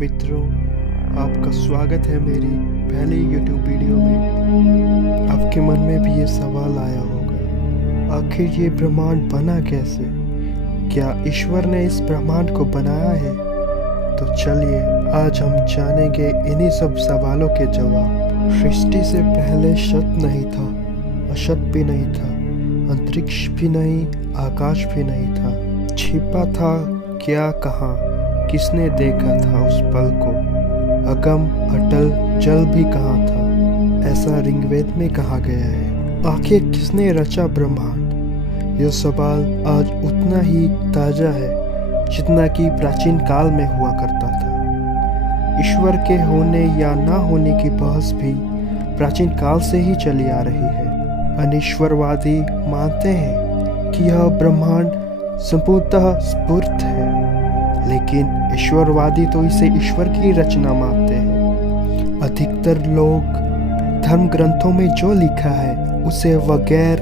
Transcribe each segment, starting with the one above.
मित्रों, आपका स्वागत है मेरी पहली YouTube वीडियो में। आपके मन में भी ये सवाल आया होगा, आखिर ये ब्रह्मांड बना कैसे? क्या ईश्वर ने इस ब्रह्मांड को बनाया है? तो चलिए आज हम जानेंगे इन्हीं सब सवालों के जवाब। सृष्टि से पहले सत नहीं था, असत भी नहीं था, अंतरिक्ष भी नहीं, आकाश भी नहीं था। छिपा था क्या, कहाँ, किसने देखा था उस पल को? अगम अटल जल भी कहाँ था, ऐसा ऋग्वेद में कहा गया है। आखिर किसने रचा ब्रह्मांड? यह सवाल आज उतना ही ताजा है जितना कि प्राचीन काल में हुआ करता था। ईश्वर के होने या ना होने की बहस भी प्राचीन काल से ही चली आ रही है। अनीश्वरवादी मानते हैं कि यह ब्रह्मांड संपूर्णतः स्फूर्त है, लेकिन ईश्वरवादी तो इसे ईश्वर की रचना मानते हैं। अधिकतर लोग धर्म ग्रंथों में जो लिखा है उसे वगैर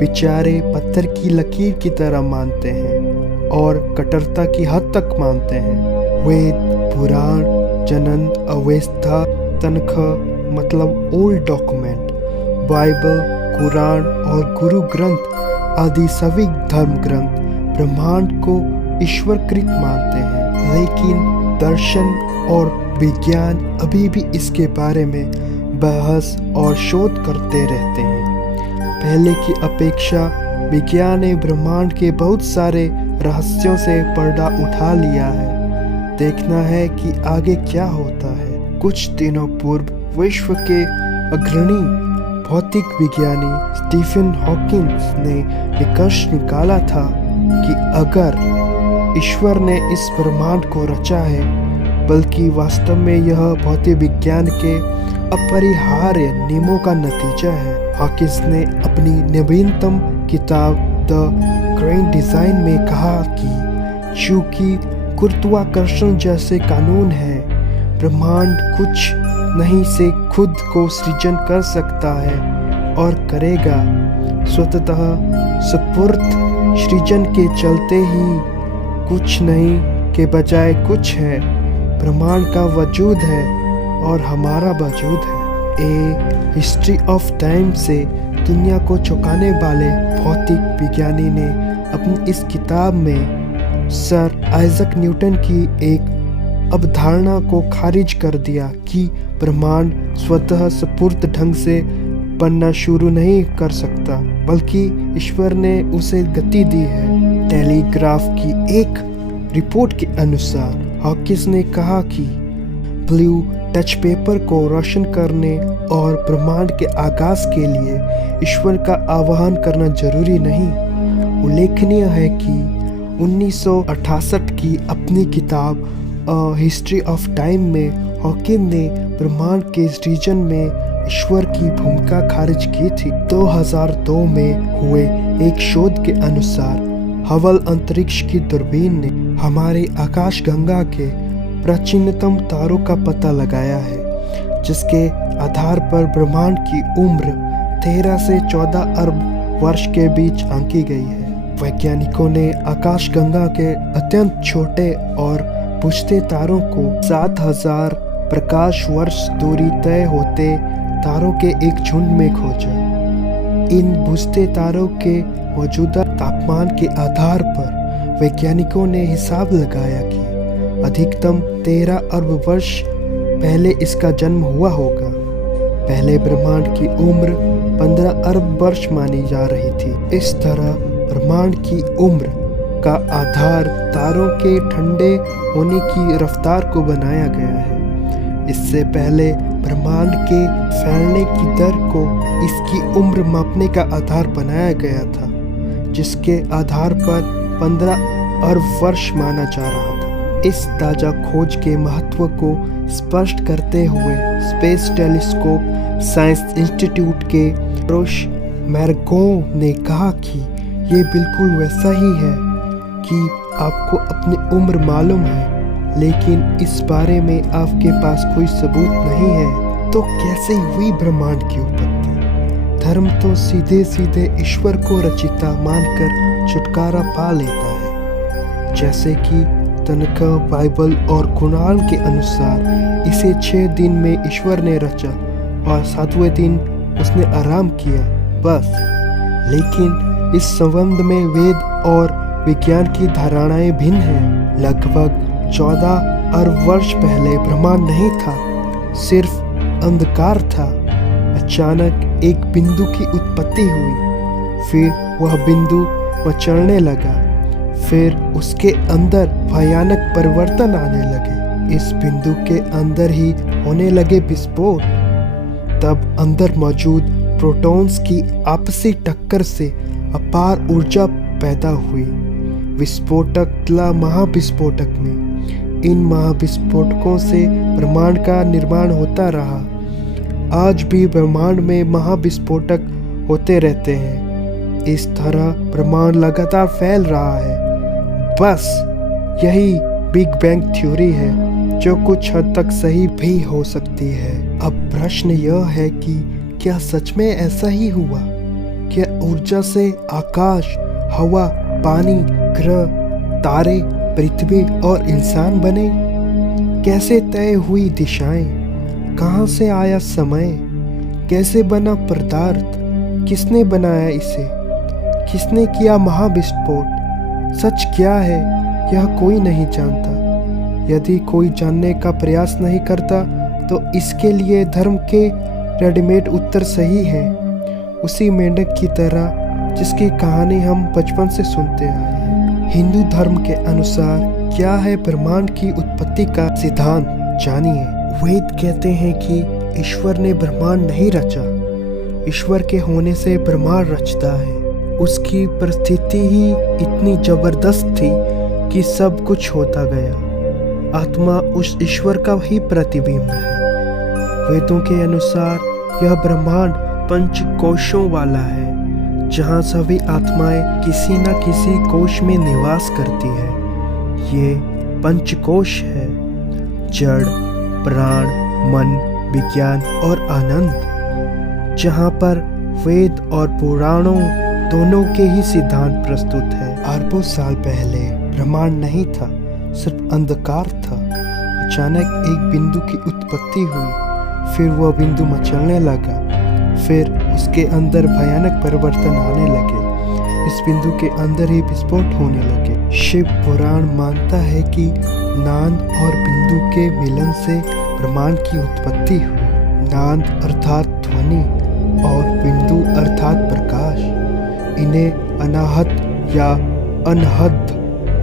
विचारे पत्थर की लकीर की तरह मानते हैं और कट्टरता की हद तक मानते हैं। वेद, पुराण, जनन, अवेस्ता, तनख मतलब ओल्ड डॉक्यूमेंट, बाइबल, कुरान और गुरु ग्रंथ आदि सभी धर्म ग्रंथ ब्रह्मांड को ईश्वरकृत मानते हैं, लेकिन दर्शन और विज्ञान अभी भी इसके बारे में बहस और शोध करते रहते हैं। पहले की अपेक्षा विज्ञान ने ब्रह्मांड के बहुत सारे रहस्यों से पर्दा उठा लिया है। देखना है कि आगे क्या होता है। कुछ दिनों पूर्व विश्व के अग्रणी भौतिक विज्ञानी स्टीफन हॉकिंस ने निष्कर्ष निकाला था कि अगर ईश्वर ने इस ब्रह्मांड को रचा है, बल्कि वास्तव में यह भौतिक विज्ञान के अपरिहार्य नियमों का नतीजा है। हॉकिंस ने अपनी नवीनतम किताब द ग्रैंड डिजाइन में कहा कि चूंकि गुरुत्वाकर्षण जैसे कानून है, ब्रह्मांड कुछ नहीं से खुद को सृजन कर सकता है और करेगा। स्वतः स्फूर्त सृजन के चलते ही कुछ नहीं के बजाय कुछ है। ब्रह्मांड का वजूद है और हमारा वजूद है। ए हिस्ट्री ऑफ टाइम से दुनिया को चौंकाने वाले भौतिक विज्ञानी ने अपनी इस किताब में सर आइजक न्यूटन की एक अवधारणा को खारिज कर दिया कि ब्रह्मांड स्वतः स्फूर्त ढंग से बनना शुरू नहीं कर सकता, बल्कि ईश्वर ने उसे गति दी है। टेलीग्राफ की एक रिपोर्ट के अनुसार हॉकिंस ने कहा कि ब्लू टच पेपर को रोशन करने और ब्रह्मांड के आगाज के लिए ईश्वर का आह्वान करना जरूरी नहीं। उल्लेखनीय है कि 1968 की अपनी किताब अ हिस्ट्री ऑफ टाइम में हॉकिंस ने ब्रह्मांड के सृजन में ईश्वर की भूमिका खारिज की थी। 2002 में हुए एक शोध के अनुसार हबल अंतरिक्ष की दूरबीन ने हमारे आकाश गंगा के प्राचीनतम तारों का पता लगाया है, जिसके आधार पर ब्रह्मांड की उम्र 13 से 14 अरब वर्ष के बीच आंकी गई है। वैज्ञानिकों ने आकाश गंगा के अत्यंत छोटे और बुझते तारों को 7000 प्रकाश वर्ष दूरी तय होते तारों के एक झुंड में खोजा। इन बुझते तारों के मौजूदा तापमान के आधार पर वैज्ञानिकों ने हिसाब लगाया कि अधिकतम 13 अरब वर्ष पहले इसका जन्म हुआ होगा। पहले ब्रह्मांड की उम्र 15 अरब वर्ष मानी जा रही थी। इस तरह ब्रह्मांड की उम्र का आधार तारों के ठंडे होने की रफ्तार को बनाया गया है। इससे पहले ब्रह्मांड के फैलने की दर को इसकी उम्र मापने का आधार बनाया गया था, जिसके आधार पर 15 अरब वर्ष माना जा रहा था। इस ताजा खोज के महत्व को स्पष्ट करते हुए स्पेस टेलीस्कोप साइंस इंस्टीट्यूट के रोश मैरगोव ने कहा कि ये बिल्कुल वैसा ही है कि आपको अपनी उम्र मालूम है, लेकिन इस बारे में आपके पास कोई सबूत नहीं है। तो कैसे हुई ब्रह्मांड की उत्पत्ति? धर्म तो सीधे सीधे ईश्वर को रचिता मानकर छुटकारा पा लेता है, जैसे कि तनका बाइबल और कुरान के अनुसार इसे 6 दिन में ईश्वर ने रचा और 7वें दिन उसने आराम किया, बस। लेकिन इस संबंध में वेद और विज्ञान की धारणाएं भिन्न हैं। लगभग 14 अरब वर्ष पहले ब्रह्मांड नहीं था, सिर्फ अंधकार था। अचानक एक बिंदु की उत्पत्ति हुई, फिर वह बिंदु मचलने लगा, फिर उसके अंदर भयानक परिवर्तन आने लगे। इस बिंदु के अंदर ही होने लगे विस्फोट। तब अंदर मौजूद प्रोटॉन्स की आपसी टक्कर से अपार ऊर्जा पैदा हुई। विस्फोटक महाविस्फोटक में इन महाविस्फोटकों से ब्रह्मांड का निर्माण होता रहा। आज भी ब्रह्मांड में महाविस्फोटक होते रहते हैं। इस तरह ब्रह्मांड लगातार फैल रहा है। बस यही बिग बैंग थ्योरी है, जो कुछ हद तक सही भी हो सकती है। अब प्रश्न यह है कि क्या सच में ऐसा ही हुआ? क्या ऊर्जा से आकाश, हवा, पानी, ग्रह, तारे, पृथ्वी और इंसान बने? कैसे तय हुई दिशाएं? कहां से आया समय? कैसे बना पदार्थ? किसने बनाया इसे? किसने किया महाविस्फोट? सच क्या है, यह कोई नहीं जानता। यदि कोई जानने का प्रयास नहीं करता तो इसके लिए धर्म के रेडीमेड उत्तर सही है, उसी मेंढक की तरह जिसकी कहानी हम बचपन से सुनते आए हैं। हिंदू धर्म के अनुसार क्या है ब्रह्मांड की उत्पत्ति का सिद्धांत, जानिए। वेद कहते हैं कि ईश्वर ने ब्रह्मांड नहीं रचा, ईश्वर के होने से ब्रह्मांड रचता है। उसकी परिस्थिति ही इतनी जबरदस्त थी कि सब कुछ होता गया। आत्मा उस ईश्वर का ही प्रतिबिंब है। वेदों के अनुसार यह ब्रह्मांड 5 कोशों वाला है, जहाँ सभी आत्माएं किसी न किसी कोश में निवास करती है। ये 5 कोश है: जड़, प्राण, मन, विज्ञान और आनंद। जहाँ पर वेद और पुराणों दोनों के ही सिद्धांत प्रस्तुत है। अरबों साल पहले ब्रह्मांड नहीं था, सिर्फ अंधकार था। अचानक एक बिंदु की उत्पत्ति हुई, फिर वह बिंदु मचलने लगा, फिर उसके अंदर भयानक परिवर्तन आने लगे। इस बिंदु के अंदर ही विस्फोट होने लगे। शिव पुराण मानता है कि नाद और बिंदु के मिलन से ब्रह्मांड की उत्पत्ति हुई। नाद अर्थात ध्वनि और बिंदु अर्थात प्रकाश। इन्हें अनाहत या अनहद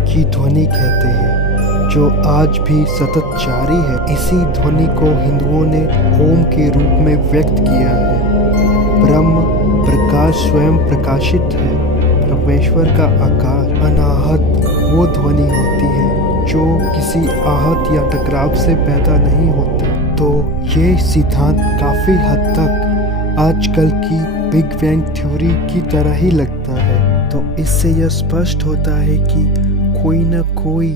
की ध्वनि कहते हैं, जो आज भी सतत जारी है। इसी ध्वनि को हिंदुओं ने ओम के रूप में व्यक्त किया है। ब्रह्म प्रकाश स्वयं प्रकाशित है, परमेश्वर का आकार। अनाहत वो ध्वनि होती है जो किसी आहत या टकराव से पैदा नहीं होती। तो ये सिद्धांत काफी हद तक आजकल की बिग बैंग थ्योरी की तरह ही लगता है। तो इससे यह स्पष्ट होता है कि कोई न कोई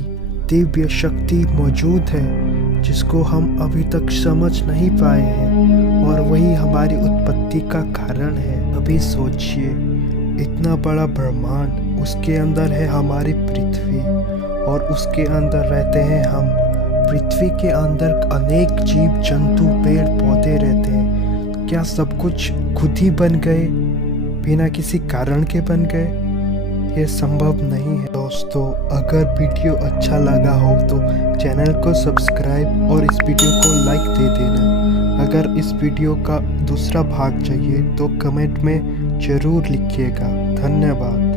दिव्य शक्ति मौजूद है, जिसको हम अभी तक समझ नहीं पाए हैं, और वही हमारी उत्पत्ति का कारण है। अभी सोचिए, इतना बड़ा ब्रह्मांड, उसके अंदर है हमारी पृथ्वी और उसके अंदर रहते हैं हम। पृथ्वी के अंदर अनेक जीव जंतु, पेड़ पौधे रहते हैं। क्या सब कुछ खुद ही बन गए, बिना किसी कारण के बन गए? यह संभव नहीं है। दोस्तों, अगर वीडियो अच्छा लगा हो तो चैनल को सब्सक्राइब और इस वीडियो को लाइक दे देना। अगर इस वीडियो का दूसरा भाग चाहिए तो कमेंट में ज़रूर लिखिएगा। धन्यवाद।